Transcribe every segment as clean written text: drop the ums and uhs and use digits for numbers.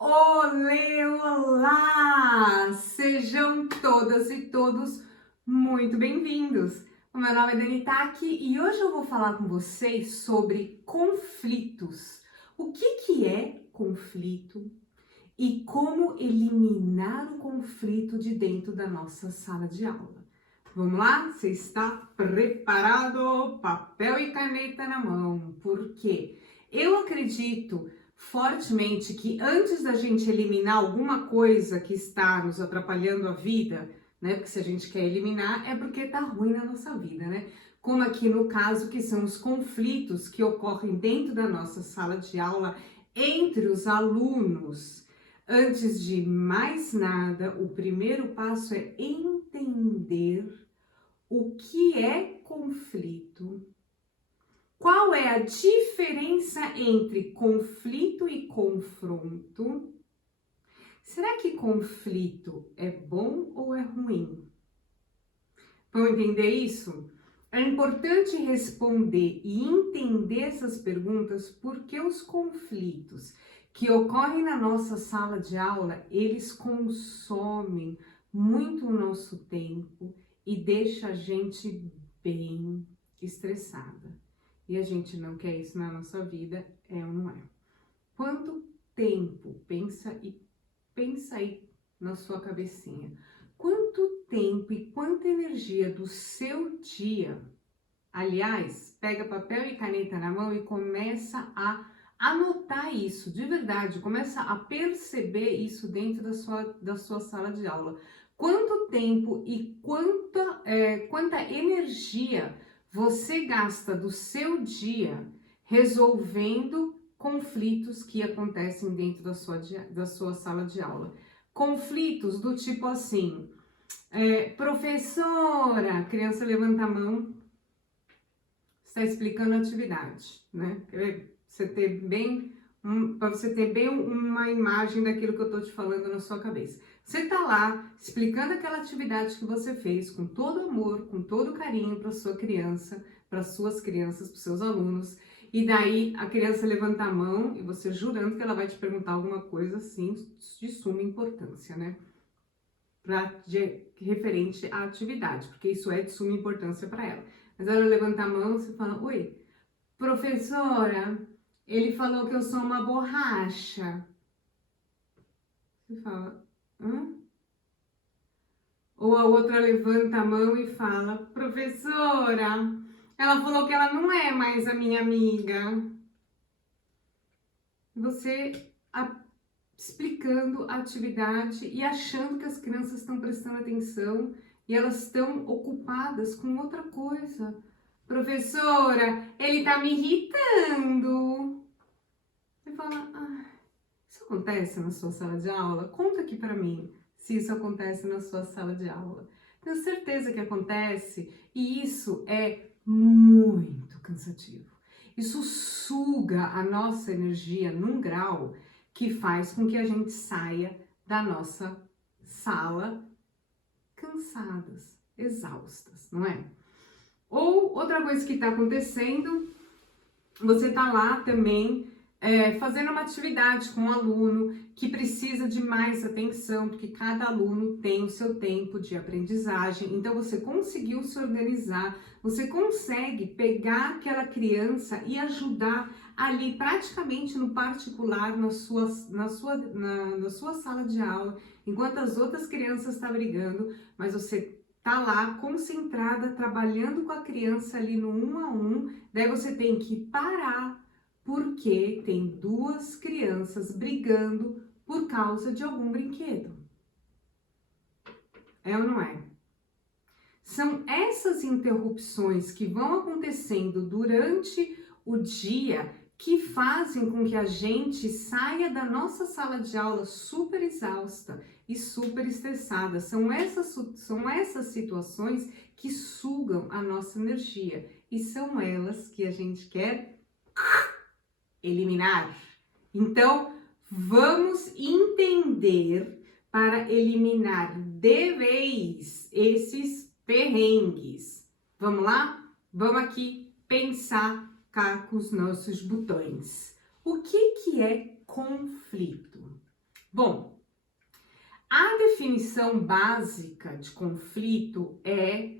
Olê, olá! Sejam todas e todos muito bem-vindos. O meu nome é Dani Taki e hoje eu vou falar com vocês sobre conflitos. O que é conflito e como eliminar o conflito de dentro da nossa sala de aula. Vamos lá? Você está preparado? Papel e caneta na mão. Por quê? Eu acredito fortemente que antes da gente eliminar alguma coisa que está nos atrapalhando a vida, né? Porque se a gente quer eliminar é porque tá ruim na nossa vida, né? Como aqui no caso que são os conflitos que ocorrem dentro da nossa sala de aula entre os alunos. Antes de mais nada, o primeiro passo é entender o que é conflito. Qual é a diferença entre conflito e confronto? Será que conflito é bom ou é ruim? Vão entender isso? É importante responder e entender essas perguntas porque os conflitos que ocorrem na nossa sala de aula, eles consomem muito o nosso tempo e deixa a gente bem estressada. E a gente não quer isso na nossa vida, é ou não é? Quanto tempo, pensa aí na sua cabecinha, quanto tempo e quanta energia do seu dia, aliás, pega papel e caneta na mão e começa a anotar isso, de verdade, começa a perceber isso dentro da sua sala de aula. Quanto tempo e quanta energia você gasta do seu dia resolvendo conflitos que acontecem dentro da sua sala de aula. Conflitos do tipo assim, professora, criança levanta a mão, está explicando a atividade, né? Para você ter bem uma imagem daquilo que eu estou te falando na sua cabeça. Você está lá explicando aquela atividade que você fez com todo amor, com todo carinho para sua criança, para suas crianças, para seus alunos, e daí a criança levanta a mão e você jurando que ela vai te perguntar alguma coisa assim de suma importância, né? Referente à atividade, porque isso é de suma importância para ela. Mas ela levanta a mão e você fala, oi, professora, ele falou que eu sou uma borracha. Você fala, hã? Ou a outra levanta a mão e fala, professora, ela falou que ela não é mais a minha amiga. Você explicando a atividade e achando que as crianças estão prestando atenção e elas estão ocupadas com outra coisa. Professora, ele tá me irritando. Você fala, isso acontece na sua sala de aula? Conta aqui para mim se isso acontece na sua sala de aula. Tenho certeza que acontece e isso é muito cansativo. Isso suga a nossa energia num grau que faz com que a gente saia da nossa sala cansadas, exaustas, não é? Ou outra coisa que está acontecendo, você está lá também fazendo uma atividade com um aluno que precisa de mais atenção, porque cada aluno tem o seu tempo de aprendizagem, então você conseguiu se organizar, você consegue pegar aquela criança e ajudar ali praticamente no particular, na sua sala de aula, enquanto as outras crianças estão brigando, mas você tá lá concentrada, trabalhando com a criança ali no 1 a 1, daí você tem que parar, porque tem duas crianças brigando por causa de algum brinquedo. É ou não é? São essas interrupções que vão acontecendo durante o dia que fazem com que a gente saia da nossa sala de aula super exausta e super estressada. São essas situações que sugam a nossa energia e são elas que a gente quer eliminar. Então, vamos entender para eliminar de vez esses perrengues. Vamos lá? Vamos aqui pensar cá com os nossos botões. O que é conflito? Bom, a definição básica de conflito é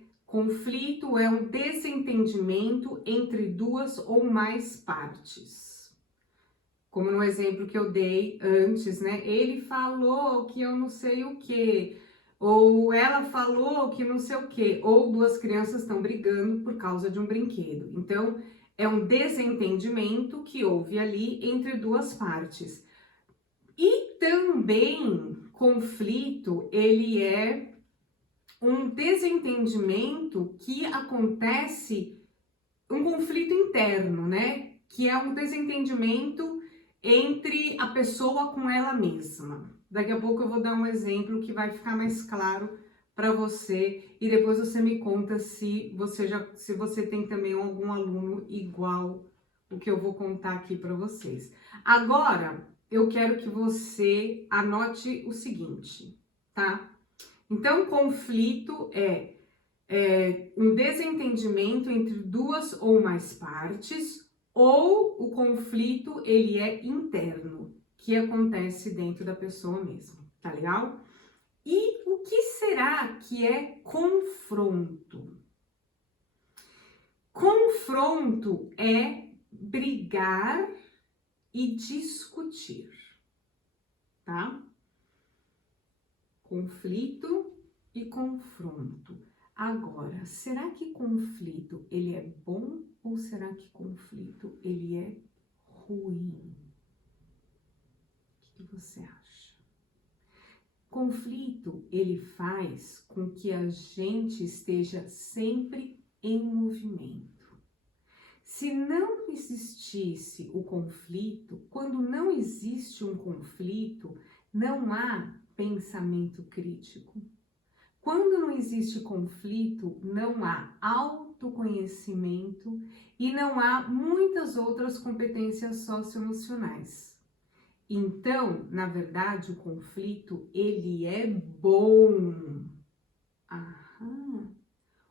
um desentendimento entre duas ou mais partes. Como no exemplo que eu dei antes, né? Ele falou que eu não sei o quê, ou ela falou que não sei o quê, ou duas crianças estão brigando por causa de um brinquedo. Então, é um desentendimento que houve ali entre duas partes. E também, conflito, ele é um desentendimento que acontece, um conflito interno, né? Que é um desentendimento entre a pessoa com ela mesma. Daqui a pouco eu vou dar um exemplo que vai ficar mais claro para você e depois você me conta se você tem também algum aluno igual o que eu vou contar aqui para vocês. Agora, eu quero que você anote o seguinte, tá? Então, conflito é um desentendimento entre duas ou mais partes, ou o conflito ele é interno, que acontece dentro da pessoa mesmo, tá legal? E o que será que é confronto? Confronto é brigar e discutir, tá? Conflito e confronto. Agora, será que conflito ele é bom ou será que conflito ele é ruim? O que você acha? Conflito ele faz com que a gente esteja sempre em movimento. Se não existisse o conflito, quando não existe um conflito, não há pensamento crítico. Quando não existe conflito, não há autoconhecimento e não há muitas outras competências socioemocionais. Então, na verdade, o conflito, ele é bom. Aham.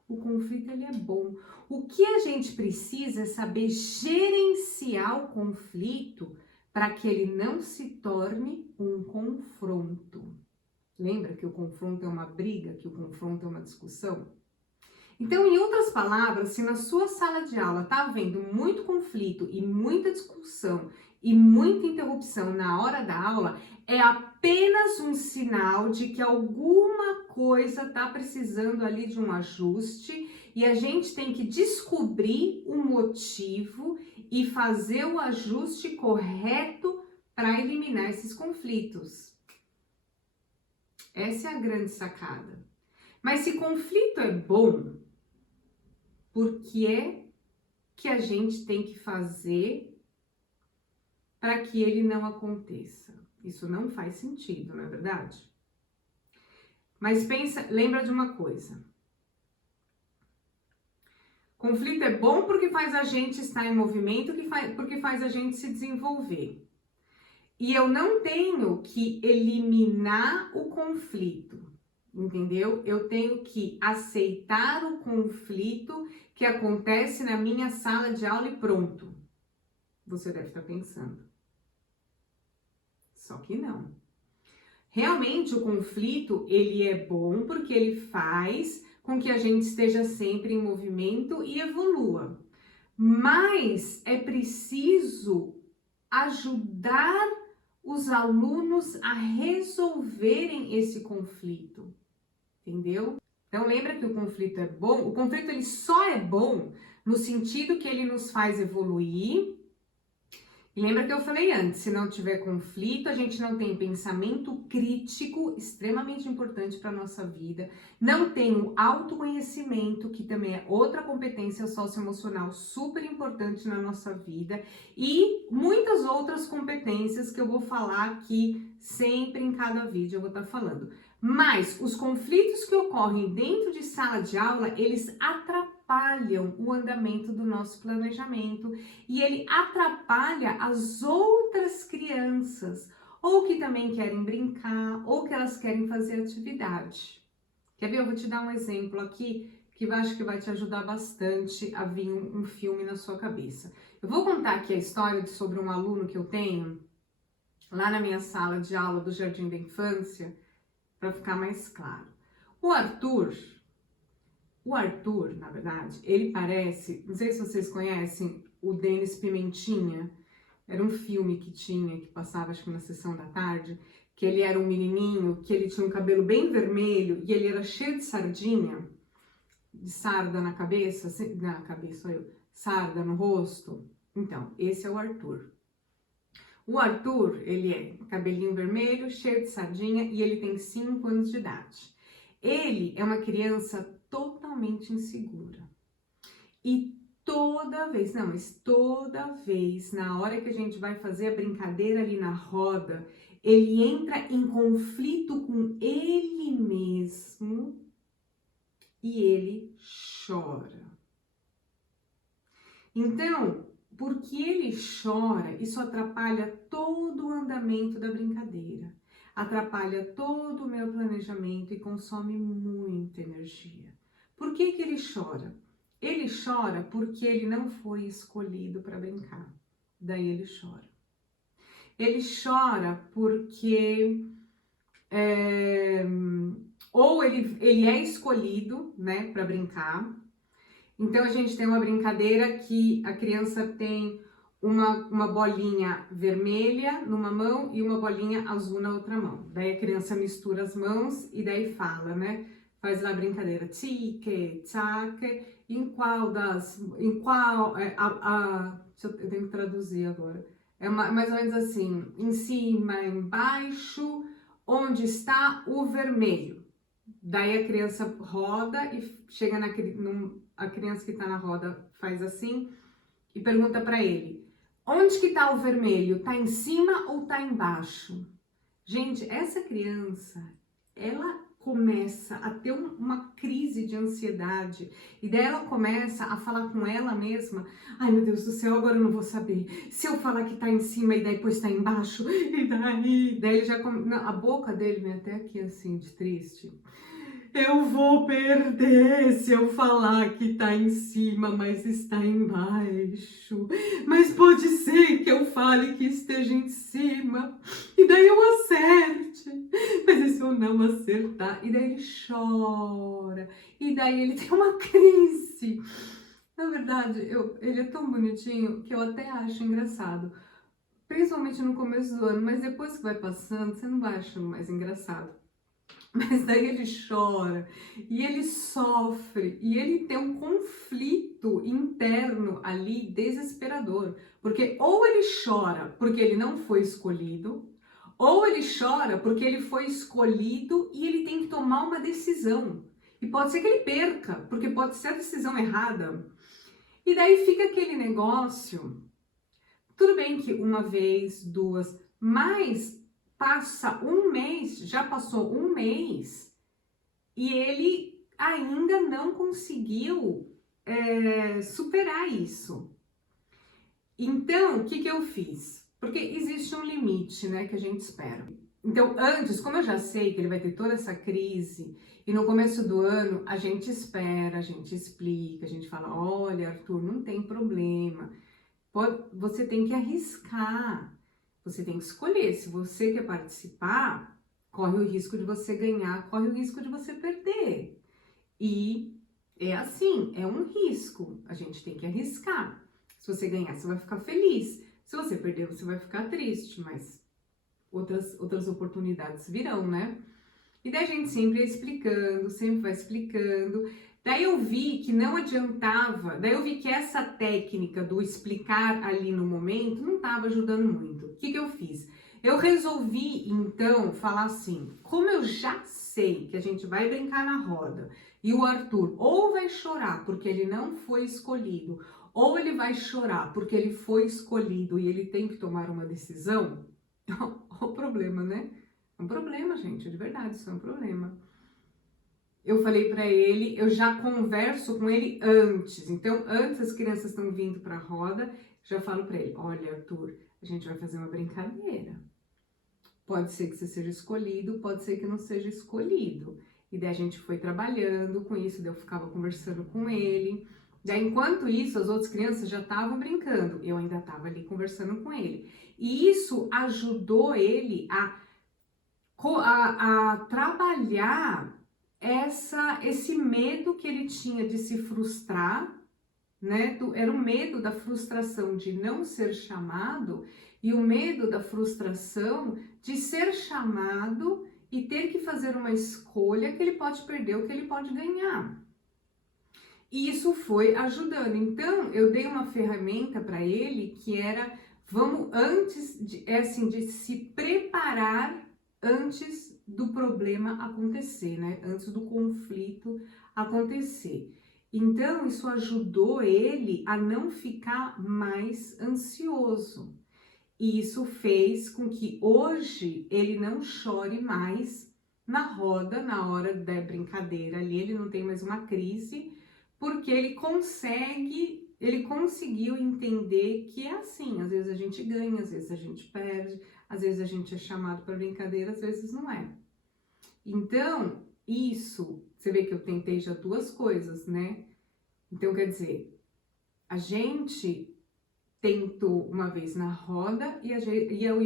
O conflito, ele é bom. O que a gente precisa é saber gerenciar o conflito para que ele não se torne um confronto. Lembra que o confronto é uma briga, que o confronto é uma discussão? Então, em outras palavras, se na sua sala de aula está havendo muito conflito e muita discussão e muita interrupção na hora da aula, é apenas um sinal de que alguma coisa está precisando ali de um ajuste e a gente tem que descobrir o motivo e fazer o ajuste correto para eliminar esses conflitos. Essa é a grande sacada. Mas se conflito é bom, por que é que a gente tem que fazer para que ele não aconteça? Isso não faz sentido, não é verdade? Mas lembra de uma coisa. Conflito é bom porque faz a gente estar em movimento, porque faz a gente se desenvolver. E eu não tenho que eliminar o conflito, entendeu? Eu tenho que aceitar o conflito que acontece na minha sala de aula e pronto. Você deve estar pensando. Só que não. Realmente o conflito, ele é bom porque ele faz com que a gente esteja sempre em movimento e evolua. Mas é preciso ajudar os alunos a resolverem esse conflito, entendeu? Então lembra que o conflito é bom? O conflito ele só é bom no sentido que ele nos faz evoluir. E lembra que eu falei antes, se não tiver conflito, a gente não tem pensamento crítico, extremamente importante para a nossa vida, não tem o autoconhecimento, que também é outra competência socioemocional super importante na nossa vida, e muitas outras competências que eu vou falar aqui sempre em cada vídeo eu vou estar falando. Mas os conflitos que ocorrem dentro de sala de aula, eles atrapalham o andamento do nosso planejamento e ele atrapalha as outras crianças, ou que também querem brincar, ou que elas querem fazer atividade. Quer ver? Eu vou te dar um exemplo aqui que eu acho que vai te ajudar bastante a vir um filme na sua cabeça. Eu vou contar aqui a história sobre um aluno que eu tenho, lá na minha sala de aula do Jardim da Infância, para ficar mais claro. O Arthur, na verdade, ele parece, não sei se vocês conhecem o Denis Pimentinha, era um filme que tinha, que passava acho que na sessão da tarde, que ele era um menininho, que ele tinha um cabelo bem vermelho e ele era cheio de sardinha, de sarda na cabeça, sarda no rosto. Então, esse é o Arthur. O Arthur, ele é cabelinho vermelho, cheio de sardinha e ele tem 5 anos de idade. Ele é uma criança totalmente insegura. E toda vez, na hora que a gente vai fazer a brincadeira ali na roda, ele entra em conflito com ele mesmo e ele chora. Então, porque ele chora, isso atrapalha todo o andamento da brincadeira, atrapalha todo o meu planejamento e consome muita energia. Por que que ele chora? Ele chora porque ele não foi escolhido para brincar, daí ele chora. Ele chora porque ou ele é escolhido, né, para brincar. Então a gente tem uma brincadeira que a criança tem uma bolinha vermelha numa mão e uma bolinha azul na outra mão. Daí a criança mistura as mãos e daí fala, né? Faz lá a brincadeira, tique, tsaque, em qual, eu tenho que traduzir agora. É mais ou menos assim, em cima, embaixo, onde está o vermelho. Daí a criança roda e chega a criança que está na roda faz assim e pergunta para ele, onde que está o vermelho? Está em cima ou está embaixo? Gente, essa criança, ela começa a ter uma crise de ansiedade e daí ela começa a falar com ela mesma, ai meu Deus do céu, agora eu não vou saber, se eu falar que tá em cima e daí depois tá embaixo, e daí ele já, a boca dele vem até aqui assim, de triste. Eu vou perder se eu falar que tá em cima, mas está embaixo. Mas pode ser que eu fale que esteja em cima, e daí eu acerte. Mas e se eu não acertar? E daí ele chora, e daí ele tem uma crise. Na verdade, ele é tão bonitinho que eu até acho engraçado. Principalmente no começo do ano, mas depois que vai passando, você não vai achando mais engraçado. Mas daí ele chora, e ele sofre, e ele tem um conflito interno ali desesperador. Porque ou ele chora porque ele não foi escolhido, ou ele chora porque ele foi escolhido e ele tem que tomar uma decisão. E pode ser que ele perca, porque pode ser a decisão errada. E daí fica aquele negócio, tudo bem que uma vez, duas, mas passa um mês, já passou um mês, e ele ainda não conseguiu superar isso. Então, o que eu fiz? Porque existe um limite, né, que a gente espera. Então, antes, como eu já sei que ele vai ter toda essa crise, e no começo do ano a gente espera, a gente explica, a gente fala, olha, Arthur, não tem problema, você tem que arriscar, você tem que escolher. Se você quer participar, corre o risco de você ganhar, corre o risco de você perder. E é assim, é um risco, a gente tem que arriscar. Se você ganhar, você vai ficar feliz. Se você perder, você vai ficar triste, mas outras oportunidades virão, né? E daí a gente sempre explicando, sempre vai explicando. Daí eu vi que não adiantava, daí eu vi que essa técnica do explicar ali no momento não estava ajudando muito. O que eu fiz? Eu resolvi, então, falar assim, como eu já sei que a gente vai brincar na roda e o Arthur ou vai chorar porque ele não foi escolhido, ou ele vai chorar porque ele foi escolhido e ele tem que tomar uma decisão, o problema, né? É um problema, gente, de verdade, isso é um problema. Eu falei para ele, eu já converso com ele antes. Então, antes as crianças estão vindo para a roda, já falo para ele, olha, Arthur, a gente vai fazer uma brincadeira. Pode ser que você seja escolhido, pode ser que não seja escolhido. E daí a gente foi trabalhando com isso, daí eu ficava conversando com ele. Daí, enquanto isso, as outras crianças já estavam brincando, eu ainda estava ali conversando com ele. E isso ajudou ele a trabalhar esse medo que ele tinha de se frustrar, né? Era o medo da frustração de não ser chamado e o medo da frustração de ser chamado e ter que fazer uma escolha que ele pode perder ou que ele pode ganhar. E isso foi ajudando. Então, eu dei uma ferramenta para ele que era, vamos antes de se preparar antes do problema acontecer, né? Antes do conflito acontecer. Então, isso ajudou ele a não ficar mais ansioso. E isso fez com que hoje ele não chore mais na roda, na hora da brincadeira ali, ele não tem mais uma crise, porque ele conseguiu entender que é assim, às vezes a gente ganha, às vezes a gente perde, às vezes a gente é chamado para brincadeira, às vezes não é. Então, isso, você vê que eu tentei já duas coisas, né? Então, quer dizer, a gente tentou uma vez na roda e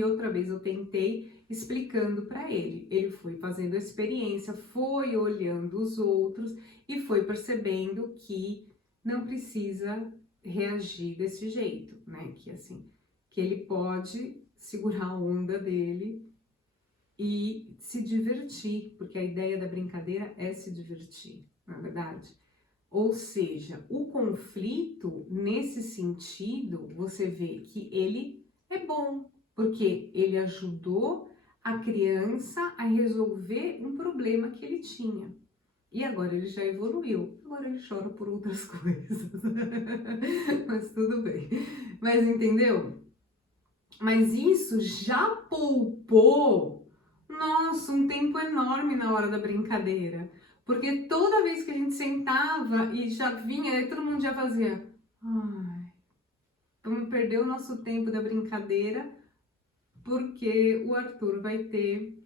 outra vez eu tentei explicando para ele. Ele foi fazendo a experiência, foi olhando os outros e foi percebendo que não precisa reagir desse jeito, né? Que assim, que ele pode segurar a onda dele e se divertir, porque a ideia da brincadeira é se divertir, não é verdade? Ou seja, o conflito, nesse sentido, você vê que ele é bom, porque ele ajudou a criança a resolver um problema que ele tinha. E agora ele já evoluiu, agora ele chora por outras coisas. Mas tudo bem. Mas entendeu? Mas isso já poupou, nossa, um tempo enorme na hora da brincadeira. Porque toda vez que a gente sentava e já vinha, aí todo mundo já fazia, ai, vamos perder o nosso tempo da brincadeira, porque o Arthur vai ter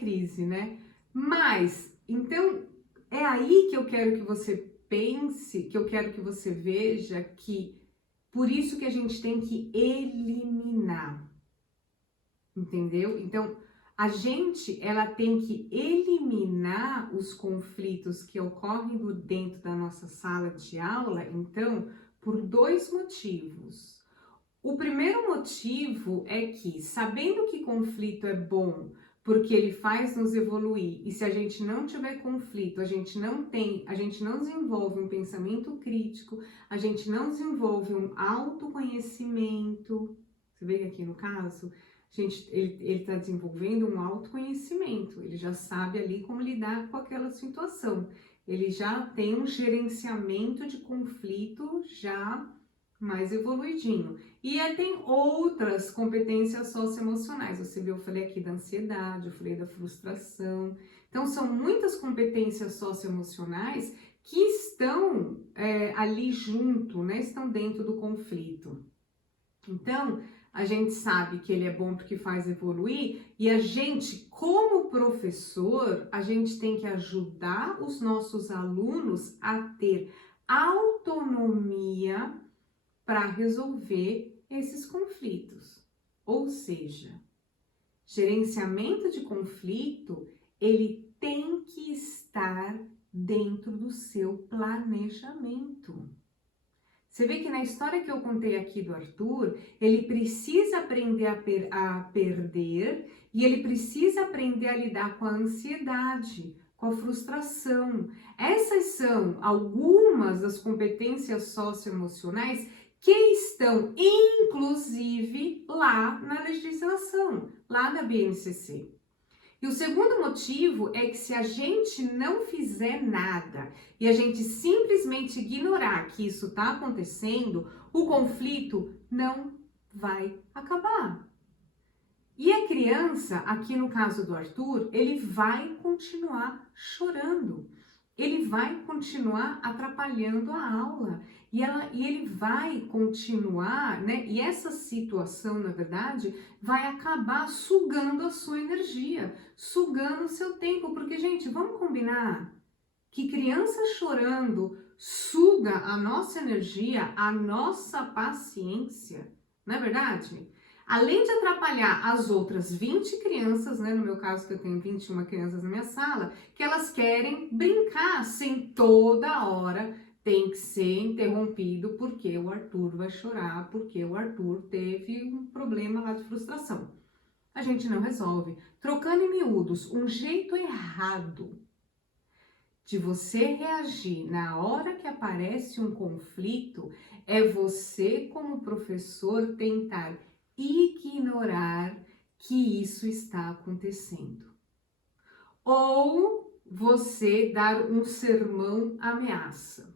crise, né? Mas, então, é aí que eu quero que você pense, que eu quero que você veja que por isso que a gente tem que eliminar, entendeu? Então, ela tem que eliminar os conflitos que ocorrem dentro da nossa sala de aula, então, por dois motivos. O primeiro motivo é que, sabendo que conflito é bom, porque ele faz nos evoluir, e se a gente não tiver conflito, a gente não desenvolve um pensamento crítico, a gente não desenvolve um autoconhecimento. Você vê que aqui no caso, ele está desenvolvendo um autoconhecimento, ele já sabe ali como lidar com aquela situação, ele já tem um gerenciamento de conflito já mais evoluidinho. E tem outras competências socioemocionais. Você viu, eu falei aqui da ansiedade, eu falei da frustração. Então, são muitas competências socioemocionais que estão ali junto, né? Estão dentro do conflito. Então, a gente sabe que ele é bom porque faz evoluir e a gente, como professor, a gente tem que ajudar os nossos alunos a ter autonomia para resolver esses conflitos. Ou seja, gerenciamento de conflito, ele tem que estar dentro do seu planejamento. Você vê que na história que eu contei aqui do Arthur, ele precisa aprender a perder e ele precisa aprender a lidar com a ansiedade, com a frustração. Essas são algumas das competências socioemocionais que estão, inclusive, lá na legislação, lá na BNCC. E o segundo motivo é que se a gente não fizer nada e a gente simplesmente ignorar que isso está acontecendo, o conflito não vai acabar. E a criança, aqui no caso do Arthur, ele vai continuar chorando. Ele vai continuar atrapalhando a aula e ele vai continuar, né? E essa situação, na verdade, vai acabar sugando a sua energia, sugando o seu tempo, porque, gente, vamos combinar que criança chorando suga a nossa energia, a nossa paciência, não é verdade? Além de atrapalhar as outras 20 crianças, né, no meu caso que eu tenho 21 crianças na minha sala, que elas querem brincar sem toda hora tem que ser interrompido porque o Arthur vai chorar, porque o Arthur teve um problema lá de frustração. A gente não resolve. Trocando em miúdos, um jeito errado de você reagir na hora que aparece um conflito é você, como professor, tentar ignorar que isso está acontecendo. Ou você dar um sermão ameaça.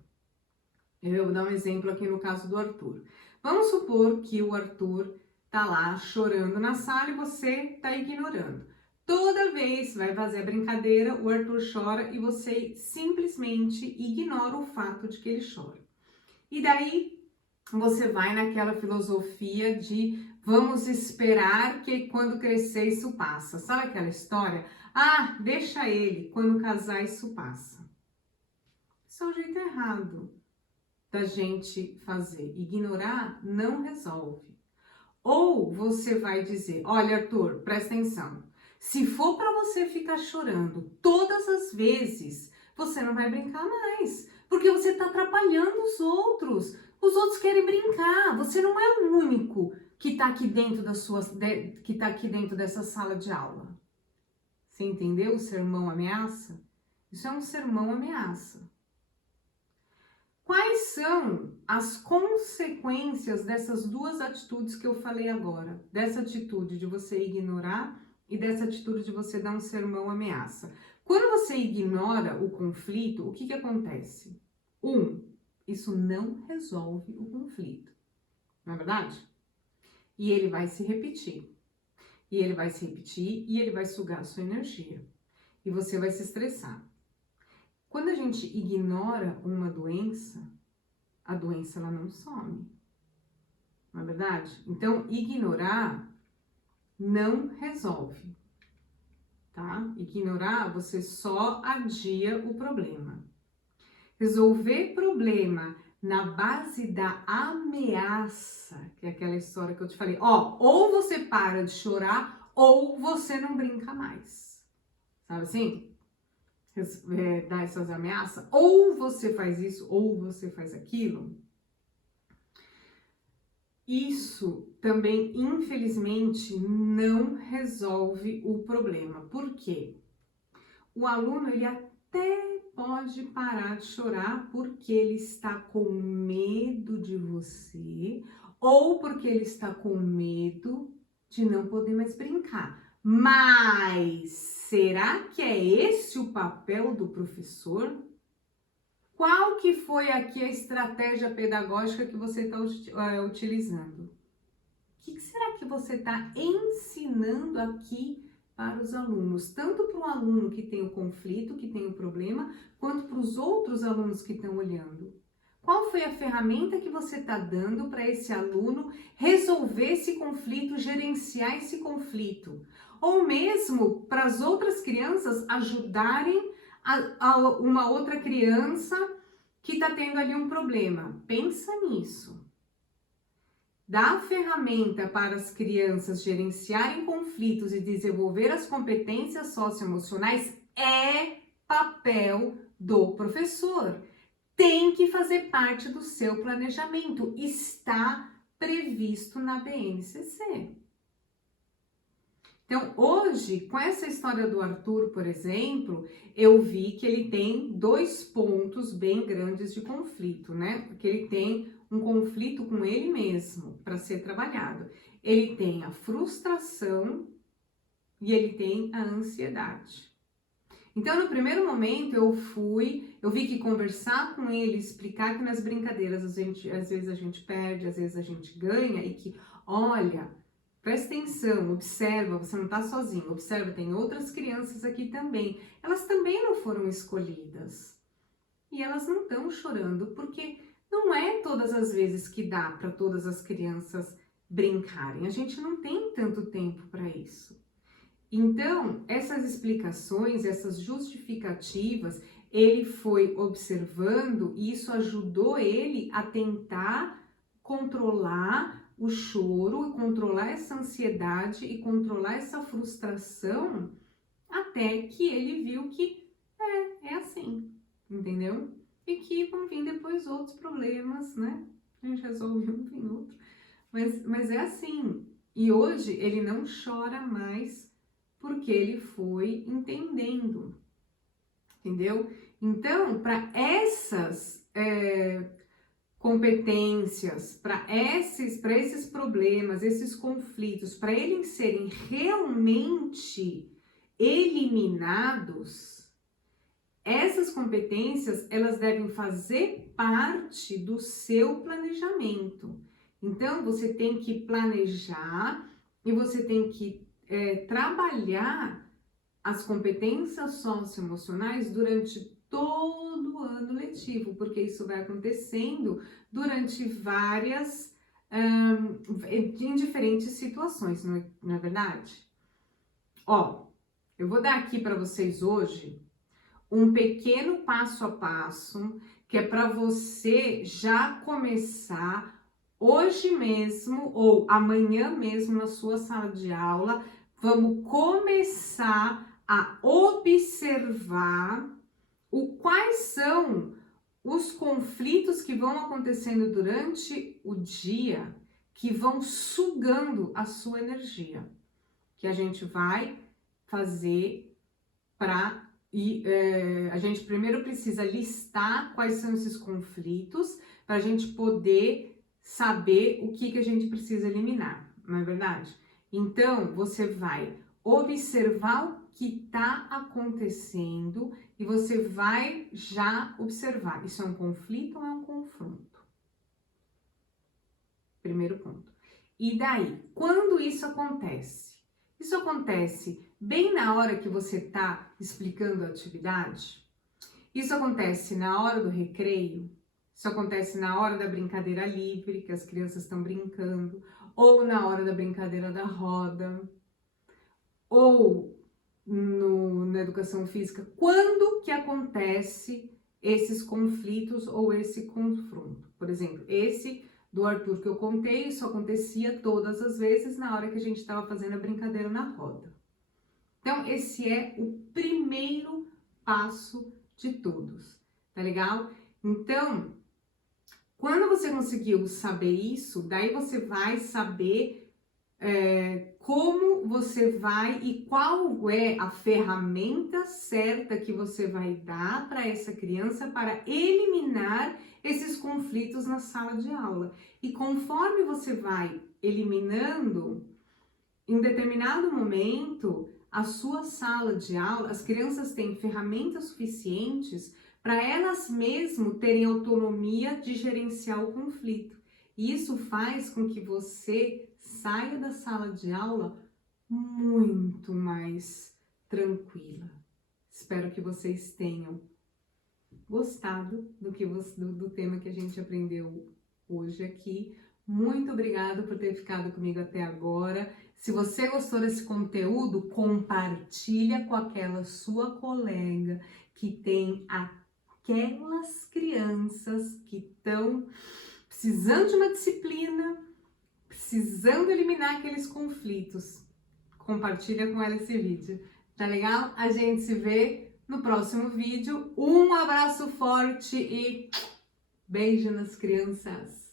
Eu vou dar um exemplo aqui no caso do Arthur. Vamos supor que o Arthur tá lá chorando na sala e você tá ignorando. Toda vez vai fazer a brincadeira, o Arthur chora e você simplesmente ignora o fato de que ele chora. E daí você vai naquela filosofia de vamos esperar que quando crescer isso passa. Sabe aquela história? Ah, deixa ele, quando casar isso passa. Isso é um jeito errado da gente fazer. Ignorar não resolve. Ou você vai dizer, olha Arthur, presta atenção, se for para você ficar chorando todas as vezes, você não vai brincar mais, porque você está atrapalhando os outros querem brincar, você não é o único que está aqui dentro que está aqui dentro dessa sala de aula. Você entendeu o sermão ameaça? Isso é um sermão ameaça. Quais são as consequências dessas duas atitudes que eu falei agora? Dessa atitude de você ignorar e dessa atitude de você dar um sermão ameaça. Quando você ignora o conflito, o que acontece? Isso não resolve o conflito, não é verdade? E ele vai se repetir. E ele vai se repetir e ele vai sugar a sua energia. E você vai se estressar. Quando a gente ignora uma doença, a doença ela não some, não é verdade? Então, ignorar não resolve, tá? Ignorar, você só adia o problema. Resolver problema na base da ameaça, que é aquela história que eu te falei, ó, ou você para de chorar, ou você não brinca mais, sabe assim? Dar essas ameaças, ou você faz isso, ou você faz aquilo. Isso também, infelizmente, não resolve o problema. Por quê? O aluno, ele até pode parar de chorar porque ele está com medo de você, ou porque ele está com medo de não poder mais brincar. Mas será que é esse o papel do professor? Qual que foi aqui a estratégia pedagógica que você está utilizando? O que será que você está ensinando aqui para os alunos? Tanto para o aluno que tem o conflito, que tem o problema, quanto para os outros alunos que estão olhando. Qual foi a ferramenta que você está dando para esse aluno resolver esse conflito, gerenciar esse conflito? Ou mesmo para as outras crianças ajudarem uma outra criança que está tendo ali um problema. Pensa nisso. Dar ferramenta para as crianças gerenciarem conflitos e desenvolver as competências socioemocionais é papel do professor. Tem que fazer parte do seu planejamento. Está previsto na BNCC. Então, hoje, com essa história do Arthur, por exemplo, eu vi que ele tem 2 pontos bem grandes de conflito, né? Porque ele tem um conflito com ele mesmo para ser trabalhado. Ele tem a frustração e ele tem a ansiedade. Então, no primeiro momento, eu vi que conversar com ele, explicar que nas brincadeiras às vezes a gente perde, às vezes a gente ganha e que, olha, presta atenção, observa, você não está sozinho, observa, tem outras crianças aqui também. Elas também não foram escolhidas. E elas não estão chorando, porque não é todas as vezes que dá para todas as crianças brincarem. A gente não tem tanto tempo para isso. Então, essas explicações, essas justificativas, ele foi observando e isso ajudou ele a tentar controlar o choro, controlar essa ansiedade e controlar essa frustração, até que ele viu que é assim, entendeu? E que vão vir depois outros problemas, né? A gente resolve um, tem outro. Mas é assim. E hoje ele não chora mais porque ele foi entendendo, entendeu? Então, para essas competências, para esses problemas, esses conflitos, para eles serem realmente eliminados, essas competências, elas devem fazer parte do seu planejamento. Então, você tem que planejar e você tem que trabalhar as competências socioemocionais durante todo o ano letivo, porque isso vai acontecendo durante várias, em diferentes situações, não é verdade? Ó, eu vou dar aqui para vocês hoje um pequeno passo a passo, que é para você já começar hoje mesmo ou amanhã mesmo na sua sala de aula. Vamos começar a observar quais são os conflitos que vão acontecendo durante o dia, que vão sugando a sua energia, que a gente vai fazer para... a gente primeiro precisa listar quais são esses conflitos para a gente poder saber o que a gente precisa eliminar, não é verdade? Então, você vai observar o que está acontecendo e você vai já observar, isso é um conflito ou é um confronto? Primeiro ponto. E daí, quando isso acontece? Isso acontece bem na hora que você está explicando a atividade? Isso acontece na hora do recreio? Isso acontece na hora da brincadeira livre, que as crianças estão brincando? Ou na hora da brincadeira da roda? Ou na educação física? Quando que acontece esses conflitos ou esse confronto? Por exemplo, esse do Arthur que eu contei, isso acontecia todas as vezes na hora que a gente estava fazendo a brincadeira na roda. Então, esse é o primeiro passo de todos, tá legal? Então, quando você conseguiu saber isso, daí você vai saber como você vai e qual é a ferramenta certa que você vai dar para essa criança para eliminar esses conflitos na sala de aula. E conforme você vai eliminando, em determinado momento, a sua sala de aula, as crianças têm ferramentas suficientes para elas mesmas terem autonomia de gerenciar o conflito. E isso faz com que você saia da sala de aula muito mais tranquila. Espero que vocês tenham gostado do tema que a gente aprendeu hoje aqui. Muito obrigada por ter ficado comigo até agora. Se você gostou desse conteúdo, compartilha com aquela sua colega que tem aquelas crianças que estão precisando de uma disciplina, precisando eliminar aqueles conflitos. Compartilha com ela esse vídeo, tá legal? A gente se vê no próximo vídeo. Um abraço forte e beijo nas crianças!